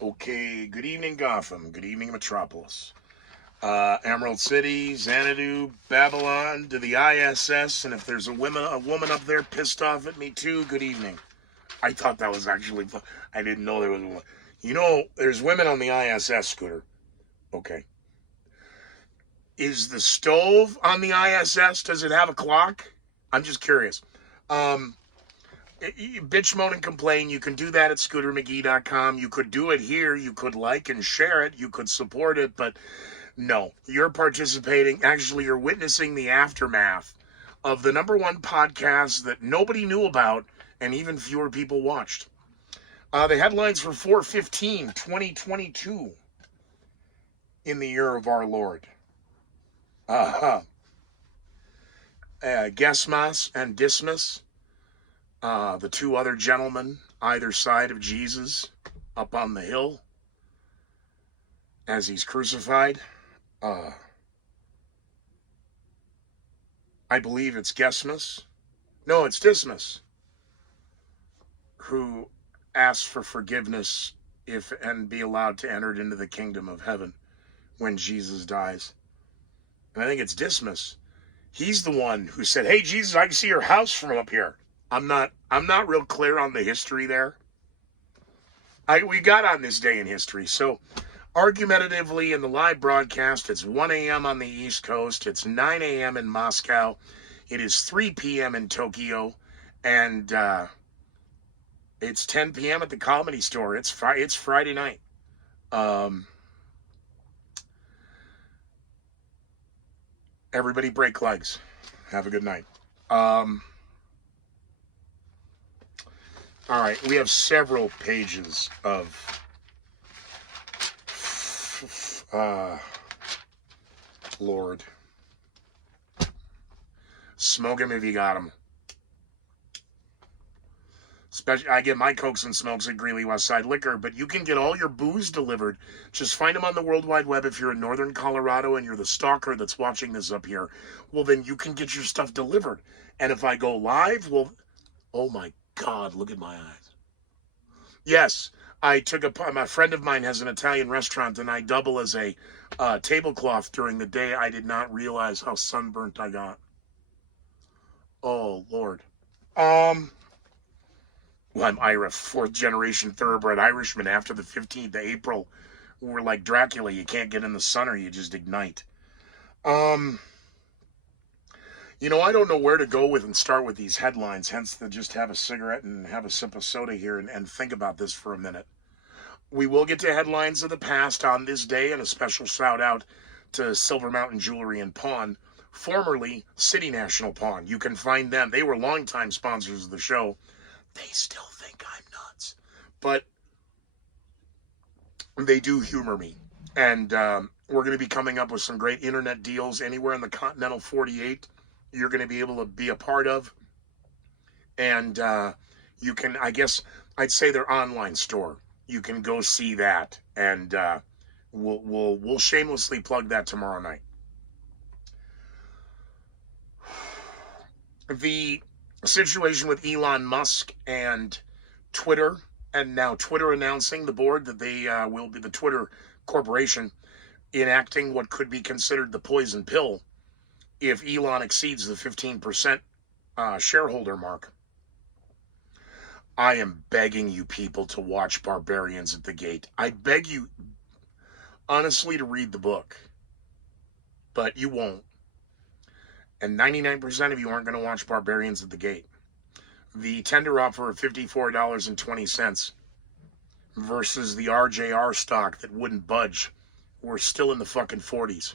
Okay, good evening, Gotham. Good evening, Metropolis. Emerald City, Xanadu, Babylon, to the ISS, and if there's a woman up there pissed off at me too, good evening. I thought that was actually fun. I didn't know there was one. There's women on the ISS, Scooter. Okay. Is the stove on the ISS, does it have a clock? I'm just curious. Um, Bitch, moan, and complain. You can do that at scootermcgee.com. You could do it here. You could like and share it. You could support it. But no, you're participating. Actually, you're witnessing the aftermath of the number one podcast that nobody knew about and even fewer people watched. The headlines for 4/15, 2022 in the year of our Lord. Uh-huh. Gesmas and Dismas, the two other gentlemen either side of Jesus up on the hill as he's crucified. Uh, I believe it's Gesmas. No, it's Dismas who asks for forgiveness if and be allowed to enter into the kingdom of heaven when Jesus dies. And I think it's Dismas. He's the one who said, "Hey Jesus, I can see your house from up here." I'm not real clear on the history there. We got on this day in history. So argumentatively in the live broadcast, it's 1 a.m. on the East Coast, it's 9 a.m. in Moscow, it is 3 p.m. in Tokyo, and it's 10 p.m. at the Comedy Store. It's Friday night. Um, Everybody break legs. Have a good night. Um, all right, we have several pages of Lord. Smoke him if you got him. I get my Cokes and Smokes at Greeley West Side Liquor, but you can get all your booze delivered. Just find them on the World Wide Web. If you're in Northern Colorado and you're the stalker that's watching this up here, well, then you can get your stuff delivered. And if I go live, well, oh my God, look at my eyes. Yes, my friend of mine has an Italian restaurant, and I double as a tablecloth during the day. I did not realize how sunburnt I got. Oh, Lord. Um, Well, I'm Irish, fourth generation thoroughbred Irishman. After the 15th of April, we're like Dracula. You can't get in the sun or you just ignite. Um, I don't know where to go with and start with these headlines, hence the just have a cigarette and have a sip of soda here and think about this for a minute. We will get to headlines of the past on this day, and a special shout out to Silver Mountain Jewelry and Pawn, formerly City National Pawn. You can find them. They were longtime sponsors of the show. They still think I'm nuts, but they do humor me. And we're going to be coming up with some great internet deals anywhere in the continental 48 you're going to be able to be a part of. And you can, I guess, I'd say their online store. You can go see that, and we'll shamelessly plug that tomorrow night. The situation with Elon Musk and Twitter, and now Twitter announcing the board that they will be the Twitter Corporation enacting what could be considered the poison pill if Elon exceeds the 15% shareholder mark. I am begging you people to watch Barbarians at the Gate. I beg you, honestly, to read the book, but you won't. And 99% of you aren't going to watch Barbarians at the Gate. The tender offer of $54.20 versus the RJR stock that wouldn't budge. We're still in the fucking 40s.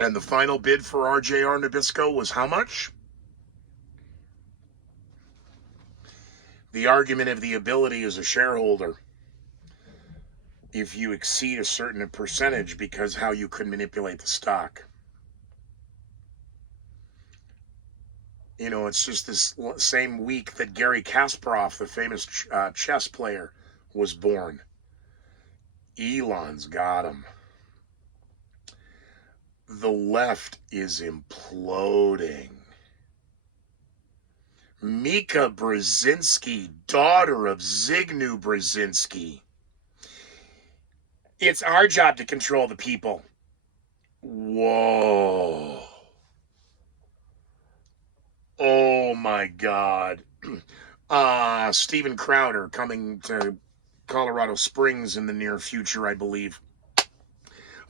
And the final bid for RJR Nabisco was how much? The argument of the ability as a shareholder, if you exceed a certain percentage, because how you could manipulate the stock. It's just this same week that Garry Kasparov, the famous chess player, was born. Elon's got him. The left is imploding. Mika Brzezinski, daughter of Zygmunt Brzezinski. It's our job to control the people. Whoa. Oh my God. Steven Crowder coming to Colorado Springs in the near future, I believe.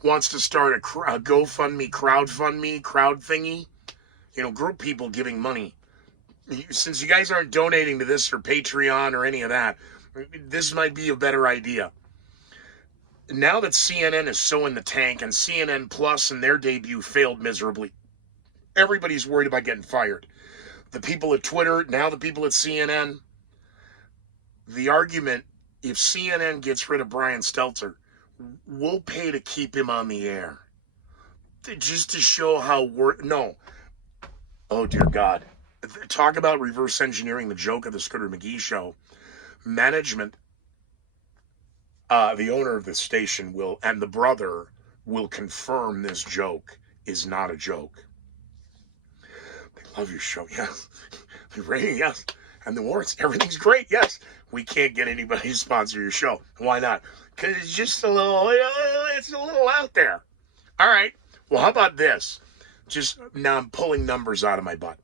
Wants to start a GoFundMe, crowd thingy. Group people giving money. Since you guys aren't donating to this or Patreon or any of that, this might be a better idea. Now that CNN is so in the tank and CNN Plus and their debut failed miserably, everybody's worried about getting fired. The people at Twitter, now the people at CNN. The argument, if CNN gets rid of Brian Stelter, we'll pay to keep him on the air. Just to show how no. Oh, dear God. Talk about reverse engineering the joke of the Scooter McGee show. Management, the owner of the station and the brother will confirm this joke is not a joke. They love your show, yes. The rating, yes. And the awards, everything's great, yes. We can't get anybody to sponsor your show. Why not? Because it's just it's a little out there. All right. Well, how about this? Just now I'm pulling numbers out of my butt.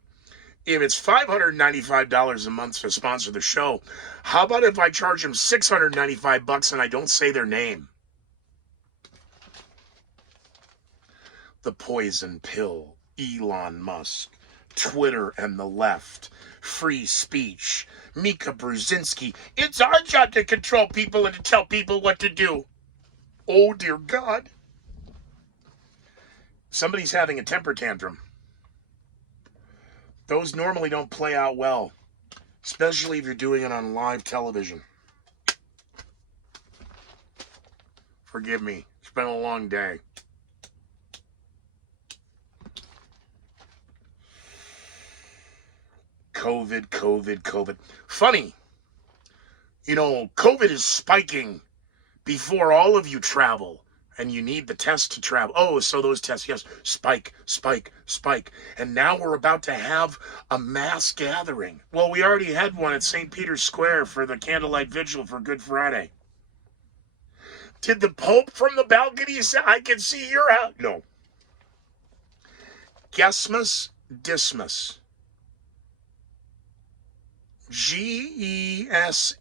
If it's $595 a month to sponsor the show, how about if I charge them $695 and I don't say their name? The poison pill, Elon Musk, Twitter and the left, free speech, Mika Brzezinski. It's our job to control people and to tell people what to do. Oh, dear God. Somebody's having a temper tantrum. Those normally don't play out well, especially if you're doing it on live television. Forgive me. It's been a long day. COVID. Funny. COVID is spiking before all of you travel. And you need the test to travel. Oh, so those tests, yes, spike. And now we're about to have a mass gathering. Well, we already had one at St. Peter's Square for the candlelight vigil for Good Friday. Did the Pope from the balcony say, I can see your house? No. Gesmus Dismus. GESMAS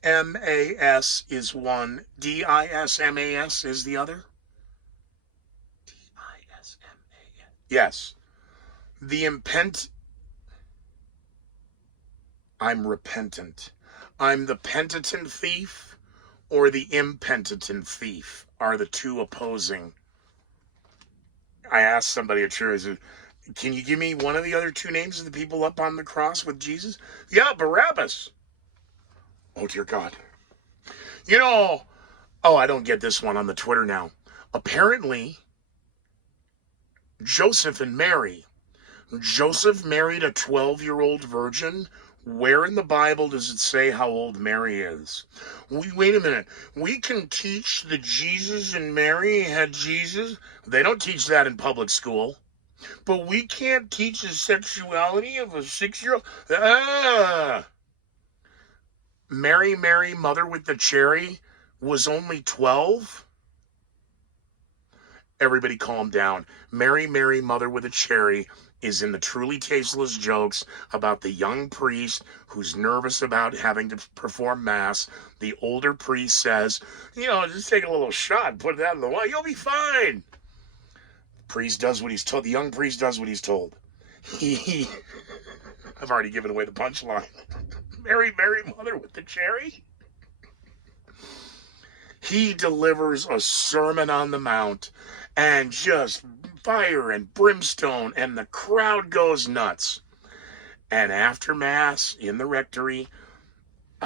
is one. DISMAS is the other. Yes. I'm repentant. I'm the penitent thief or the impenitent thief are the two opposing. I asked somebody at church, I said, can you give me one of the other two names of the people up on the cross with Jesus? Yeah, Barabbas. Oh, dear God. I don't get this one on the Twitter now. Apparently, Joseph and Mary. Joseph married a 12-year-old virgin. Where in the Bible does it say how old Mary is? Wait a minute. We can teach that Jesus and Mary had Jesus. They don't teach that in public school. But we can't teach the sexuality of a 6-year-old. Mary, mother with the cherry, was only 12? Everybody calm down. Mary, mother with a cherry is in the truly tasteless jokes about the young priest who's nervous about having to perform mass. The older priest says, just take a little shot and put that in the water. You'll be fine. Priest does what he's told. The young priest does what he's told. I've already given away the punchline. Mary, mother with the cherry. He delivers a Sermon on the Mount and just fire and brimstone, and the crowd goes nuts. And after Mass in the rectory,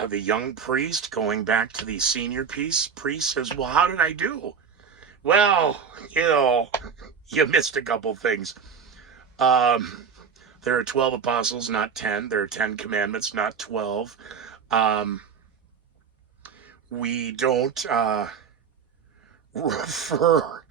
the young priest, going back to the senior priest says, well, how did I do? Well, you missed a couple things. There are 12 apostles, not 10. There are 10 commandments, not 12. We don't refer.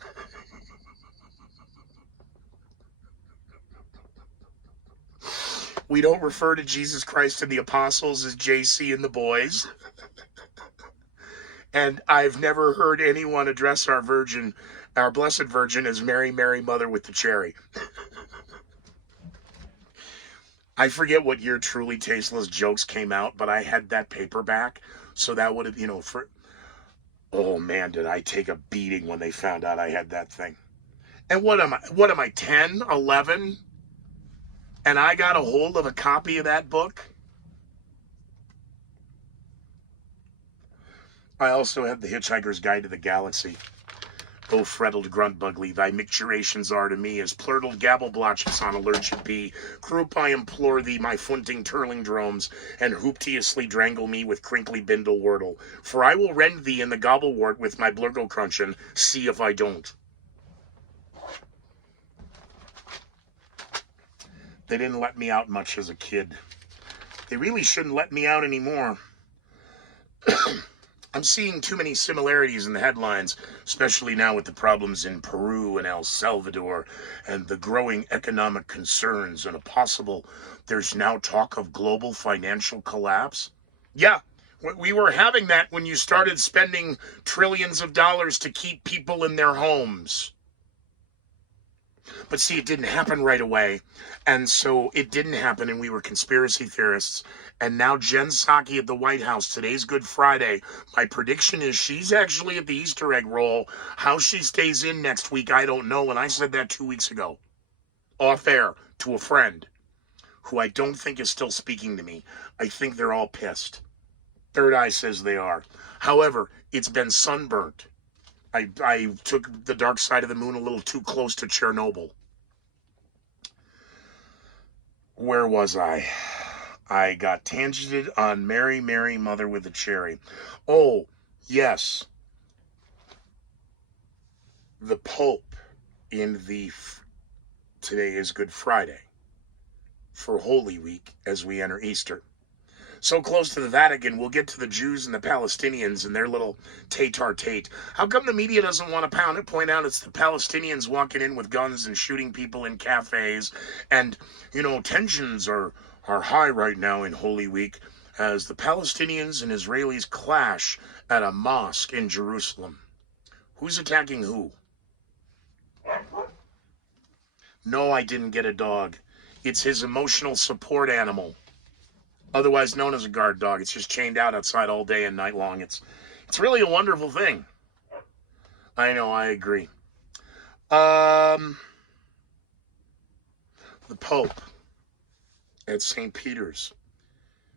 We don't refer to Jesus Christ and the apostles as JC and the boys. And I've never heard anyone address our Virgin, our Blessed Virgin, as Mary, Mary, Mother with the cherry. I forget what year Truly Tasteless Jokes came out, but I had that paperback. So that would have, oh man, did I take a beating when they found out I had that thing. And what am I, 10, 11? And I got a hold of a copy of that book? I also have The Hitchhiker's Guide to the Galaxy. O freddled gruntbugly, thy micturations are to me as plurtled gabbleblotches on a lurched bee. Croup, I implore thee, my funting turling dromes, and hoopteously drangle me with crinkly bindle wordle. For I will rend thee in the gobblewort with my blurgle crunchin', see if I don't. They didn't let me out much as a kid. They really shouldn't let me out anymore. I'm seeing too many similarities in the headlines, especially now with the problems in Peru and El Salvador and the growing economic concerns and there's now talk of global financial collapse. Yeah, we were having that when you started spending trillions of dollars to keep people in their homes. But see, it didn't happen right away. And so it didn't happen, and we were conspiracy theorists. And now Jen Psaki at the White House, today's Good Friday. My prediction is she's actually at the Easter egg roll. How she stays in next week, I don't know. And I said that 2 weeks ago, off air, to a friend who I don't think is still speaking to me. I think they're all pissed. Third Eye says they are. However, it's been sunburnt. I took the dark side of the moon a little too close to Chernobyl. Where was I? I got tangented on Mary, Mary, Mother with the cherry. Oh, yes. The Pope today is Good Friday for Holy Week as we enter Easter. So close to the Vatican, we'll get to the Jews and the Palestinians and their little tate-tate. How come the media doesn't want to point out it's the Palestinians walking in with guns and shooting people in cafes? And, tensions are high right now in Holy Week as the Palestinians and Israelis clash at a mosque in Jerusalem. Who's attacking who? No, I didn't get a dog. It's his emotional support animal. Otherwise known as a guard dog. It's just chained out outside all day and night long. It's really a wonderful thing. I know, I agree. The Pope at St. Peter's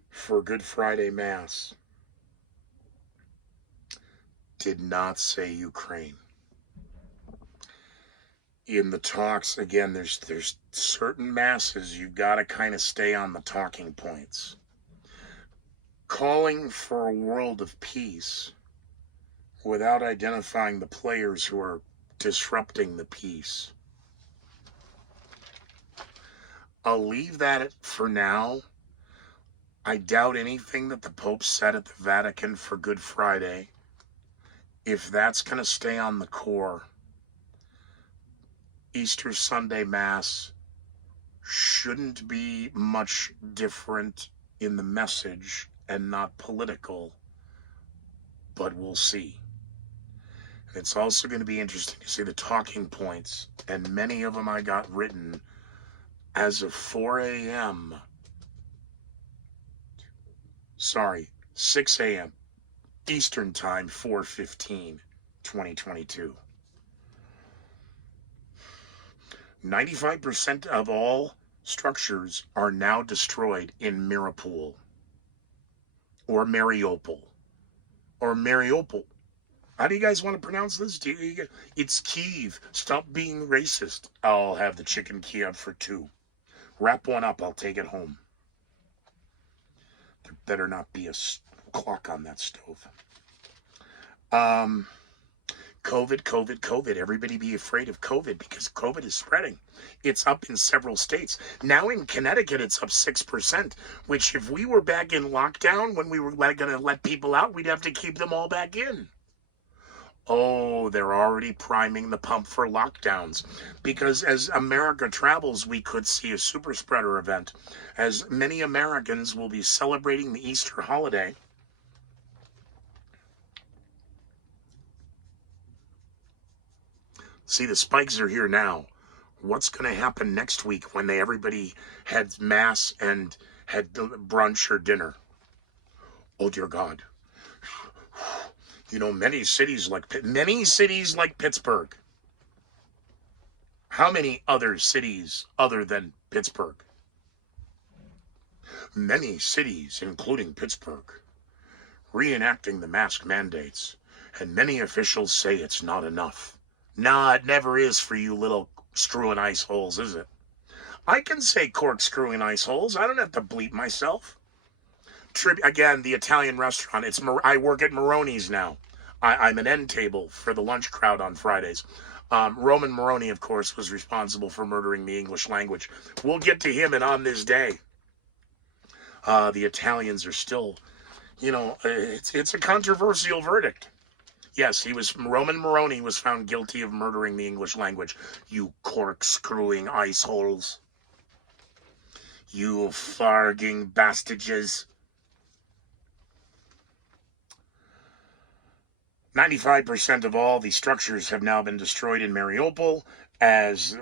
for Good Friday Mass did not say Ukraine. In the talks, again, there's certain masses you've got to kind of stay on the talking points. Calling for a world of peace without identifying the players who are disrupting the peace. I'll leave that for now. I doubt anything that the Pope said at the Vatican for Good Friday. If that's going to stay on the core, Easter Sunday Mass shouldn't be much different in the message and not political, but we'll see. And it's also going to be interesting to see the talking points, and many of them I got written as of 4 a.m. 6 a.m. Eastern Time, 4/15, 2022. 95% of all structures are now destroyed in Mariupol. Or Mariupol. Or Mariupol. How do you guys want to pronounce this? It's Kyiv. Stop being racist. I'll have the chicken Kiev for 2. Wrap one up. I'll take it home. There better not be a clock on that stove. COVID. Everybody be afraid of COVID because COVID is spreading. It's up in several states. Now in Connecticut, it's up 6%, which if we were back in lockdown when we were going to let people out, we'd have to keep them all back in. Oh, they're already priming the pump for lockdowns because as America travels, we could see a super spreader event as many Americans will be celebrating the Easter holiday. See, the spikes are here now. What's going to happen next week when everybody had mass and had brunch or dinner? Oh dear God. You know, many cities like Pittsburgh. How many other cities other than Pittsburgh? Many cities, including Pittsburgh, reenacting the mask mandates, and many officials say it's not enough. Nah, it never is for you little screwing ice holes, is it? I can say corkscrewing ice holes. I don't have to bleep myself. Again, the Italian restaurant. I work at Maroni's now. I'm an end table for the lunch crowd on Fridays. Roman Moroni, of course, was responsible for murdering the English language. We'll get to him and on this day. The Italians are still, it's a controversial verdict. Yes, Roman Moroni was found guilty of murdering the English language. You corkscrewing ice holes. You farging bastages. 95% of all the structures have now been destroyed in Mariupol as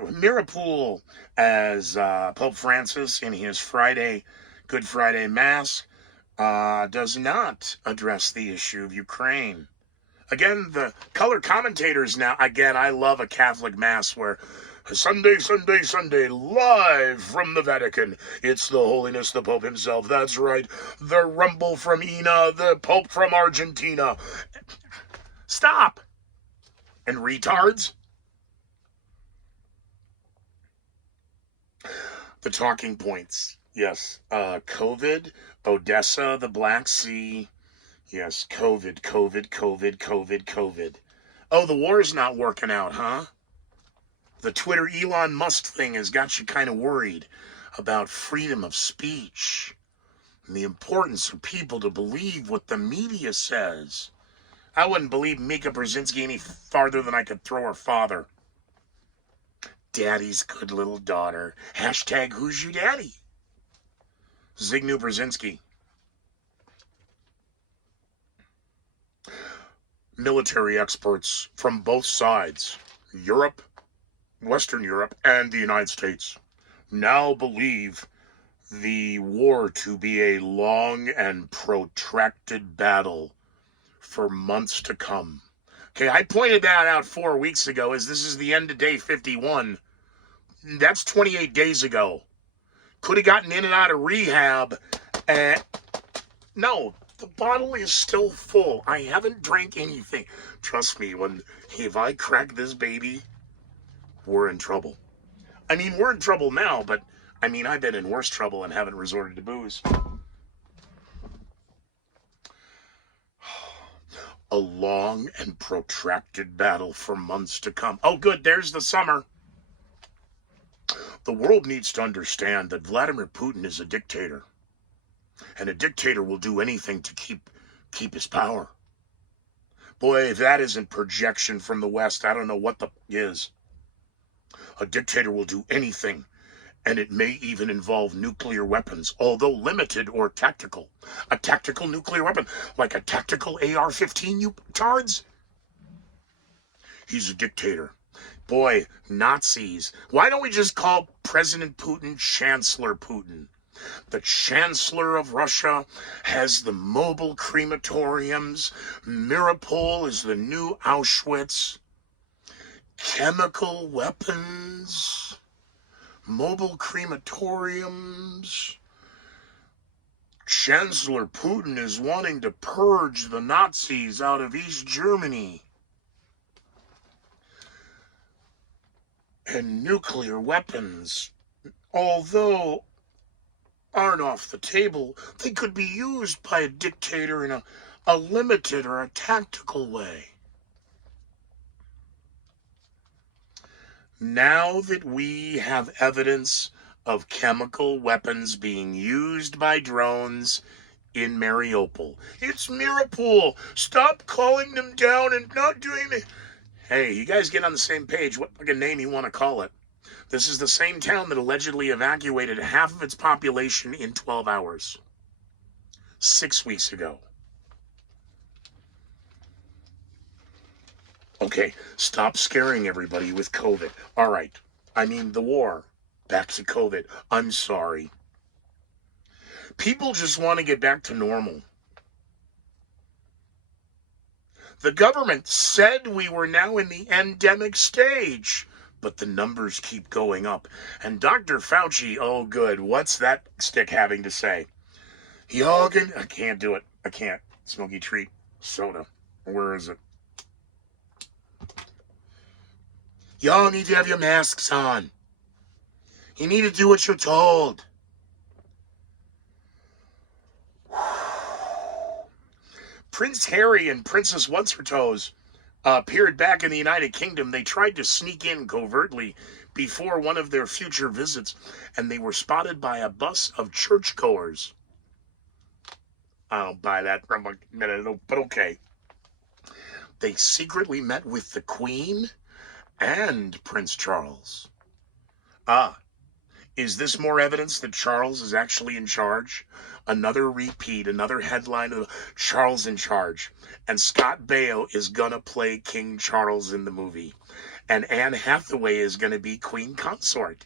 Pope Francis in his Good Friday Mass does not address the issue of Ukraine. Again, the color commentators now, again, I love a Catholic Mass where Sunday, live from the Vatican. It's the Holiness, the Pope himself. That's right. The Rumble from Ina, the Pope from Argentina. Stop. And retards. The talking points. Yes. COVID, Odessa, the Black Sea. Yes, COVID. Oh, the war's not working out, huh? The Twitter Elon Musk thing has got you kind of worried about freedom of speech and the importance for people to believe what the media says. I wouldn't believe Mika Brzezinski any farther than I could throw her father. Daddy's good little daughter. Hashtag who's your daddy? Zygmunt Brzezinski. Military experts from both sides, Europe, Western Europe, and the United States, now believe the war to be a long and protracted battle for months to come. Okay, I pointed that out 4 weeks ago as this is the end of day 51. That's 28 days ago. Could have gotten in and out of rehab. No, the bottle is still full. I haven't drank anything. Trust me, if I crack this baby, we're in trouble. I mean, we're in trouble now, but I've been in worse trouble and haven't resorted to booze. A long and protracted battle for months to come. Oh, good, there's the summer. The world needs to understand that Vladimir Putin is a dictator. And a dictator will do anything to keep his power. Boy, if that isn't projection from the West, I don't know what the is. A dictator will do anything, and it may even involve nuclear weapons, although limited or tactical. A tactical nuclear weapon, like a tactical AR-15, you tards? He's a dictator. Boy, Nazis. Why don't we just call President Putin Chancellor Putin? The Chancellor of Russia has the mobile crematoriums. Mariupol is the new Auschwitz. Chemical weapons. Mobile crematoriums. Chancellor Putin is wanting to purge the Nazis out of East Germany. And nuclear weapons, although aren't off the table, they could be used by a dictator in a limited or a tactical way. Now that we have evidence of chemical weapons being used by drones in Mariupol. It's Mariupol. Stop calling them down and not doing it. Hey, you guys get on the same page. What fucking name you want to call it? This is the same town that allegedly evacuated half of its population in 12 hours. 6 weeks ago. Okay, stop scaring everybody with COVID. All right. I mean, the war. Back to COVID. I'm sorry. People just want to get back to normal. The government said we were now in the endemic stage, but the numbers keep going up. And Dr. Fauci, oh good, what's that stick having to say? I can't do it. I can't. Smoky treat. Soda. Where is it? Y'all need to have your masks on. You need to do what you're told. Prince Harry and Princess What's-Her-Toes appeared back in the United Kingdom. They tried to sneak in covertly before one of their future visits, and they were spotted by a bus of churchgoers. I don't buy that for a minute, but okay. They secretly met with the Queen and Prince Charles. Is this more evidence that Charles is actually in charge? Another repeat, another headline of Charles in charge. And Scott Baio is going to play King Charles in the movie. And Anne Hathaway is going to be Queen Consort.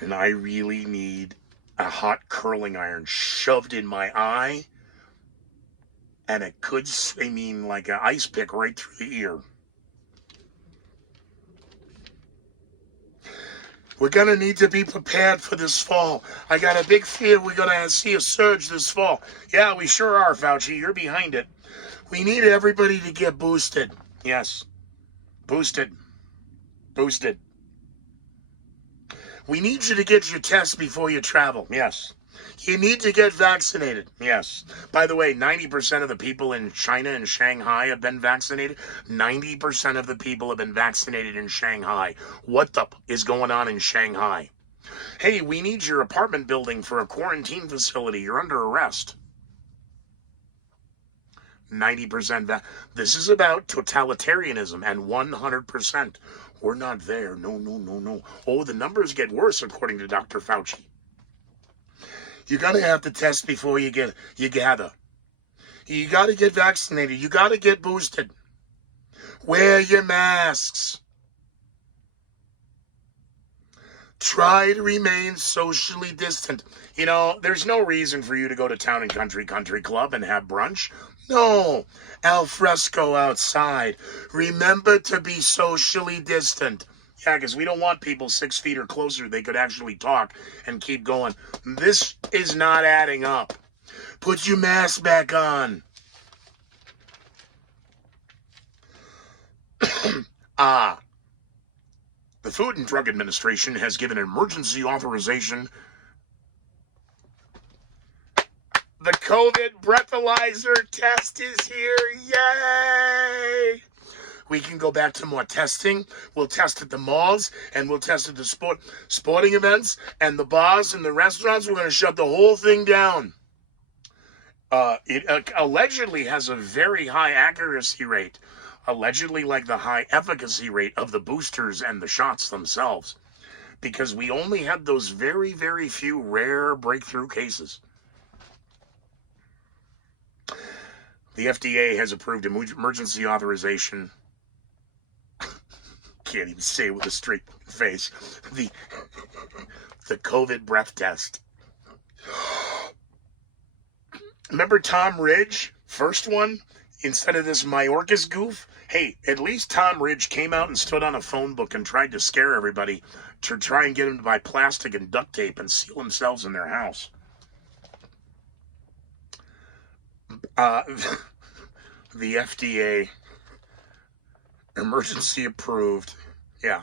And I really need a hot curling iron shoved in my eye. And it could, like an ice pick right through the ear. We're going to need to be prepared for this fall. I got a big fear we're going to see a surge this fall. Yeah, we sure are, Fauci. You're behind it. We need everybody to get boosted. Yes. Boosted. Boosted. We need you to get your tests before you travel. Yes. You need to get vaccinated. Yes. By the way, 90% of the people in China and Shanghai have been vaccinated. 90% of the people have been vaccinated in Shanghai. What the is going on in Shanghai? Hey, we need your apartment building for a quarantine facility. You're under arrest. 90%. This is about totalitarianism and 100%. We're not there. No. Oh, the numbers get worse, according to Dr. Fauci. You're going to have to test before you gather. You got to get vaccinated. You got to get boosted. Wear your masks. Try to remain socially distant. You know, there's no reason for you to go to Town and Country Club and have brunch. No, al fresco outside. Remember to be socially distant. Yeah, because we don't want people 6 feet or closer. They could actually talk and keep going. This is not adding up. Put your mask back on. The Food and Drug Administration has given emergency authorization. The COVID breathalyzer test is here. Yay! We can go back to more testing. We'll test at the malls, and we'll test at the sporting events, and the bars and the restaurants. We're going to shut the whole thing down. It allegedly has a very high accuracy rate. Allegedly like the high efficacy rate of the boosters and the shots themselves. Because we only had those very, very few rare breakthrough cases. The FDA has approved emergency authorization. Can't even say it with a straight face. The COVID breath test. Remember Tom Ridge? First one? Instead of this Mayorkas goof? Hey, at least Tom Ridge came out and stood on a phone book and tried to scare everybody to try and get them to buy plastic and duct tape and seal themselves in their house. The FDA emergency approved. Yeah.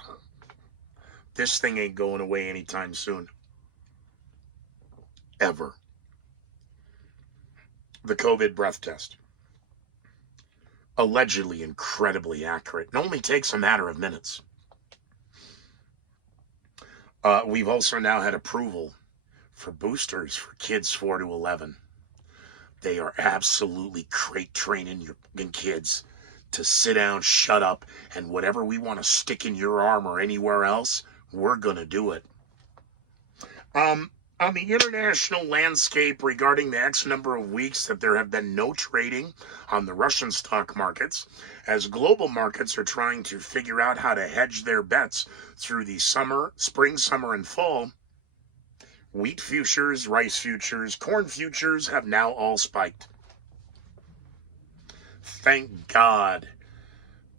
This thing ain't going away anytime soon. Ever. The COVID breath test. Allegedly incredibly accurate. It only takes a matter of minutes. We've also now had approval for boosters for kids 4 to 11. They are absolutely crate training your kids to sit down, shut up, and whatever we want to stick in your arm or anywhere else, we're going to do it. On the international landscape regarding the X number of weeks that there have been no trading on the Russian stock markets, as global markets are trying to figure out how to hedge their bets through the spring, summer, and fall, wheat futures, rice futures, corn futures have now all spiked. Thank God,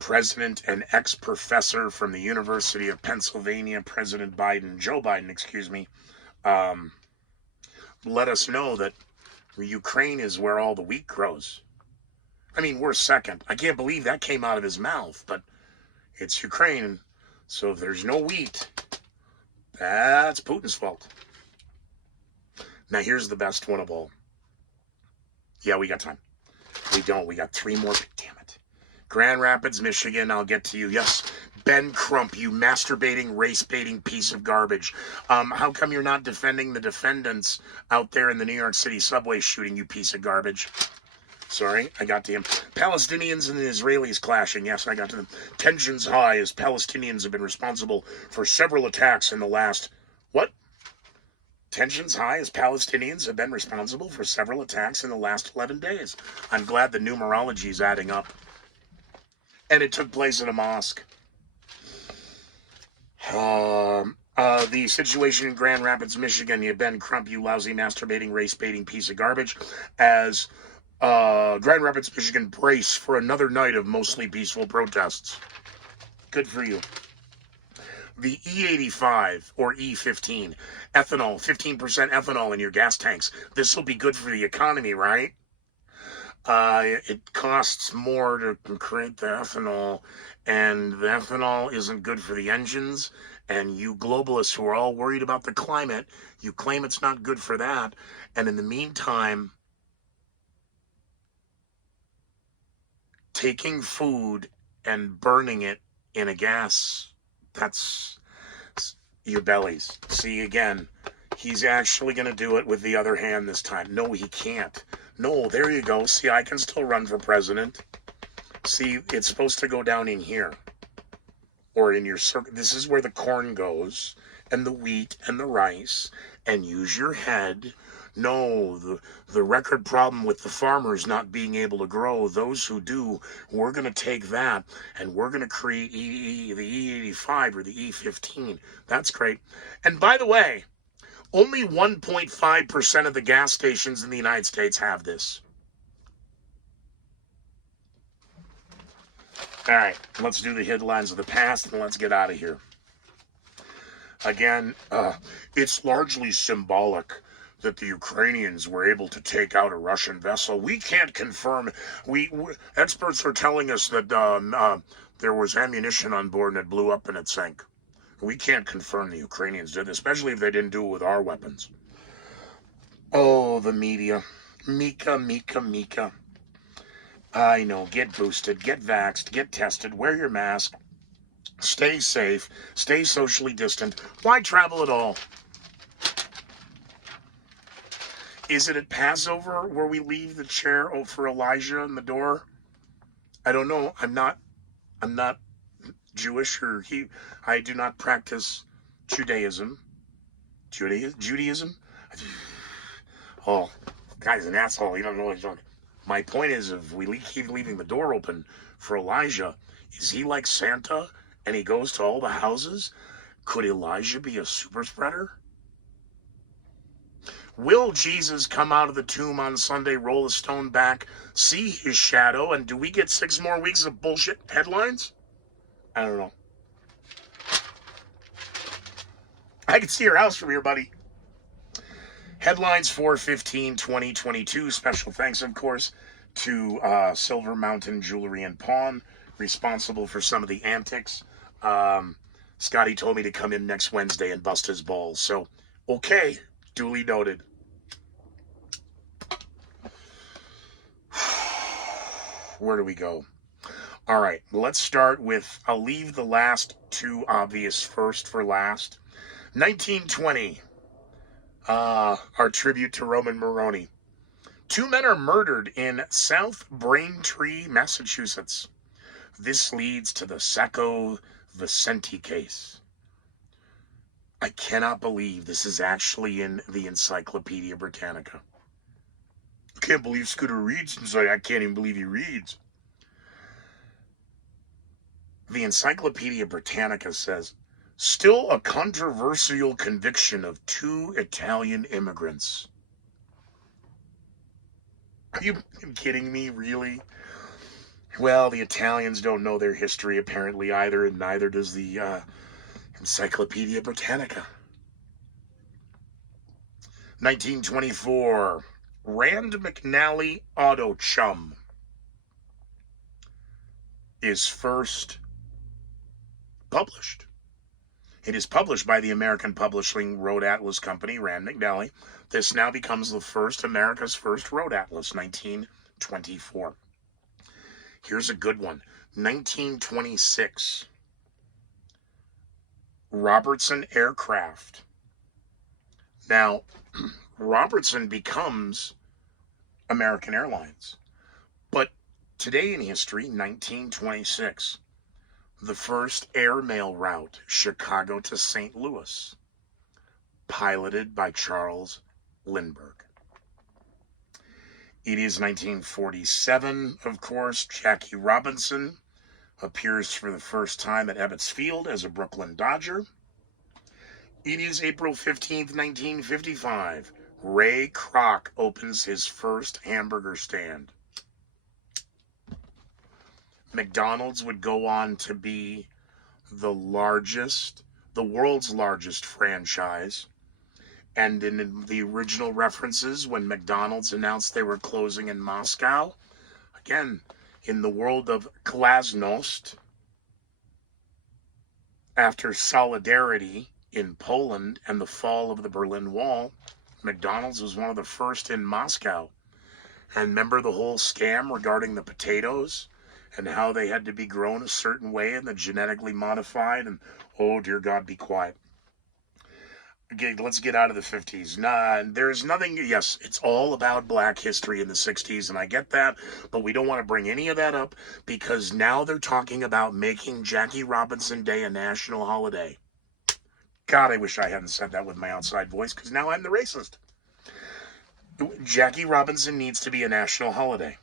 President and ex-professor from the University of Pennsylvania, Joe Biden, let us know that Ukraine is where all the wheat grows. I mean, we're second. I can't believe that came out of his mouth, but it's Ukraine. So if there's no wheat, that's Putin's fault. Now, here's the best one of all. Yeah, we got time. We don't. We got 3 more. Damn it. Grand Rapids, Michigan. I'll get to you. Yes. Ben Crump, you masturbating, race-baiting piece of garbage. How come you're not defending the defendants out there in the New York City subway shooting, you piece of garbage? Sorry, I got to him. Palestinians and the Israelis clashing. Yes, I got to them. Tensions high as Palestinians have been responsible for several attacks in the last... What? Tensions high as Palestinians have been responsible for several attacks in the last 11 days. I'm glad the numerology is adding up. And it took place at a mosque. The situation in Grand Rapids, Michigan, you Ben Crump, you lousy masturbating race-baiting piece of garbage, as Grand Rapids, Michigan brace for another night of mostly peaceful protests. Good for you. The E85 or E15, ethanol, 15% ethanol in your gas tanks. This will be good for the economy, right? It costs more to create the ethanol, and the ethanol isn't good for the engines, and you globalists who are all worried about the climate, you claim it's not good for that, and in the meantime, taking food and burning it in a gas, that's your bellies. See, again, he's actually going to do it with the other hand this time. No, he can't. No, there you go. See, I can still run for president. See, it's supposed to go down in here. Or in your circle. This is where the corn goes, and the wheat, and the rice. And use your head. No, the record problem with the farmers not being able to grow. Those who do, we're going to take that, and we're going to create the E85 or the E15. That's great. And by the way, only 1.5% of the gas stations in the United States have this. All right, let's do the headlines of the past, and let's get out of here. Again, it's largely symbolic that the Ukrainians were able to take out a Russian vessel. We can't confirm. Experts are telling us that there was ammunition on board and it blew up and it sank. We can't confirm the Ukrainians did, especially if they didn't do it with our weapons. Oh, the media. Mika. I know, get boosted, get vaxxed, get tested, wear your mask, stay safe, stay socially distant. Why travel at all? Is it at Passover where we leave the chair for Elijah in the door? I don't know. I'm not Jewish I do not practice Judaism. Judaism? Oh, guy's an asshole. He doesn't know what he's talking. My point is, if we keep leaving the door open for Elijah, is he like Santa and he goes to all the houses? Could Elijah be a super spreader? Will Jesus come out of the tomb on Sunday, roll a stone back, see his shadow, and do we get 6 more weeks of bullshit headlines? I don't know. I can see your house from here, buddy. Headlines 4/15/2022. Special thanks, of course, to Silver Mountain Jewelry and Pawn, responsible for some of the antics. Scotty told me to come in next Wednesday and bust his balls. So, okay, duly noted. Where do we go? All right, let's start with, I'll leave the last 2 obvious first for last. 1920. Our tribute to Roman Moroni. 2 men are murdered in South Braintree, Massachusetts. This leads to the Sacco Vicente case. I cannot believe this is actually in the Encyclopedia Britannica. I can't believe Scooter reads, and so I can't even believe he reads. The Encyclopedia Britannica says, still a controversial conviction of 2 Italian immigrants. Are you kidding me, really? Well, the Italians don't know their history apparently either, and neither does the Encyclopedia Britannica. 1924, Rand McNally Auto Chum is first published. It is published by the American Publishing Road Atlas Company, Rand McNally. This now becomes America's first road atlas, 1924. Here's a good one. 1926, Robertson Aircraft. Now, Robertson becomes American Airlines. But today in history, 1926, the first airmail route, Chicago to St. Louis, piloted by Charles Lindbergh. It is 1947, of course. Jackie Robinson appears for the first time at Ebbets Field as a Brooklyn Dodger. It is April 15th, 1955. Ray Kroc opens his first hamburger stand. McDonald's would go on to be the world's largest franchise. And in the original references, when McDonald's announced they were closing in Moscow, again, in the world of glasnost, after Solidarity in Poland and the fall of the Berlin Wall, McDonald's was one of the first in Moscow. And remember the whole scam regarding the potatoes and how they had to be grown a certain way and the genetically modified, and oh dear God, be quiet. Okay, let's get out of the 50s. There's nothing, yes, it's all about black history in the 60s, and I get that, but we don't want to bring any of that up because now they're talking about making Jackie Robinson Day a national holiday. God, I wish I hadn't said that with my outside voice because now I'm the racist. Jackie Robinson needs to be a national holiday.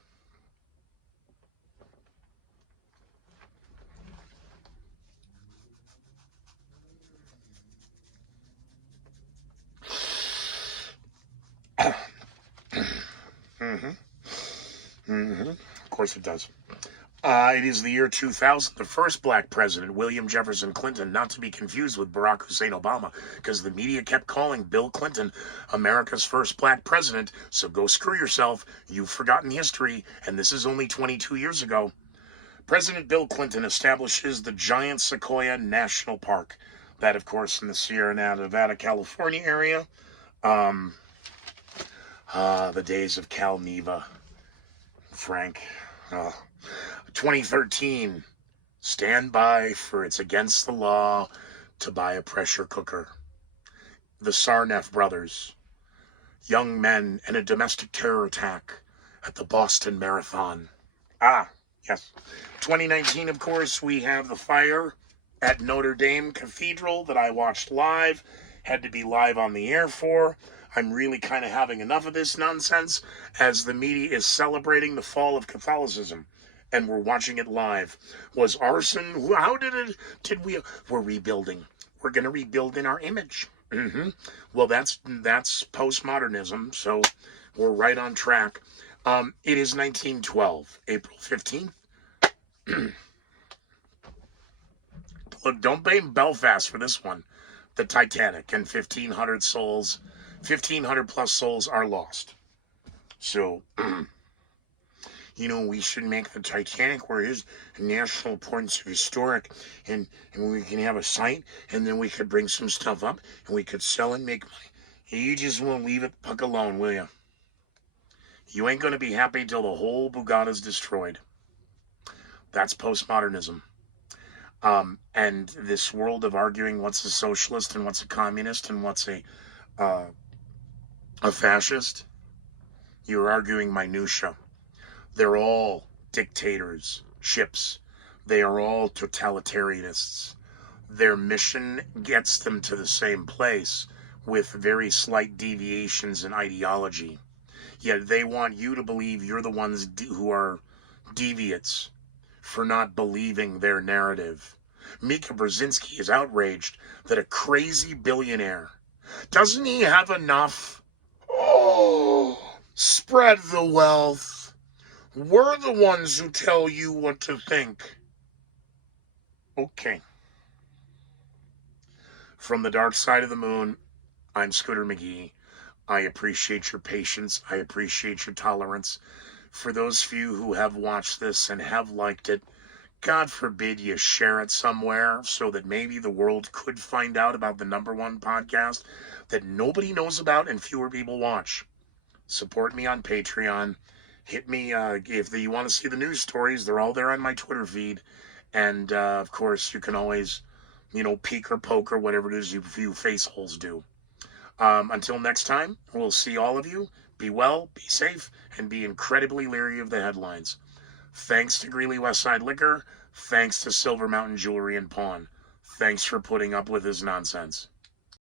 Of course it does. It is the year 2000. The first black president, William Jefferson Clinton, not to be confused with Barack Hussein Obama, because the media kept calling Bill Clinton America's first black president. So go screw yourself. You've forgotten history, and this is only 22 years ago. President Bill Clinton establishes the Giant Sequoia National Park. That, of course, in the Sierra Nevada, California area. The days of Cal Neva. Frank. 2013, stand by for it's against the law to buy a pressure cooker. The Sarnoff brothers, young men in a domestic terror attack at the Boston Marathon. Yes. 2019, of course, we have the fire at Notre Dame Cathedral that I watched live, had to be live on the air for. I'm really kind of having enough of this nonsense as the media is celebrating the fall of Catholicism. And we're watching it live. Was arson? We're rebuilding. We're going to rebuild in our image. Well, that's postmodernism, so we're right on track. It is 1912, April 15th. Look, don't blame Belfast for this one. The Titanic and 1,500 plus souls are lost. So, we should make the Titanic where it is national importance of historic, and we can have a site, and then we could bring some stuff up, and we could sell and make money. You just won't leave it the puck alone, will you? You ain't going to be happy till the whole Bugatti is destroyed. That's postmodernism. And this world of arguing what's a socialist and what's a communist and what's a A fascist? You're arguing minutia. They're all dictators, ships. They are all totalitarianists. Their mission gets them to the same place with very slight deviations in ideology. Yet they want you to believe you're the ones who are deviates for not believing their narrative. Mika Brzezinski is outraged that a crazy billionaire, doesn't he have enough? Oh, spread the wealth. We're the ones who tell you what to think. Okay. From the dark side of the moon, I'm Scooter McGee. I appreciate your patience. I appreciate your tolerance. For those few who have watched this and have liked it, God forbid you share it somewhere so that maybe the world could find out about the #1 podcast that nobody knows about and fewer people watch. Support me on Patreon. Hit me if you want to see the news stories. They're all there on my Twitter feed. And, of course, you can always, peek or poke or whatever it is you faceholes do. Until next time, we'll see all of you. Be well, be safe, and be incredibly leery of the headlines. Thanks to Greeley Westside Liquor. Thanks to Silver Mountain Jewelry and Pawn. Thanks for putting up with this nonsense.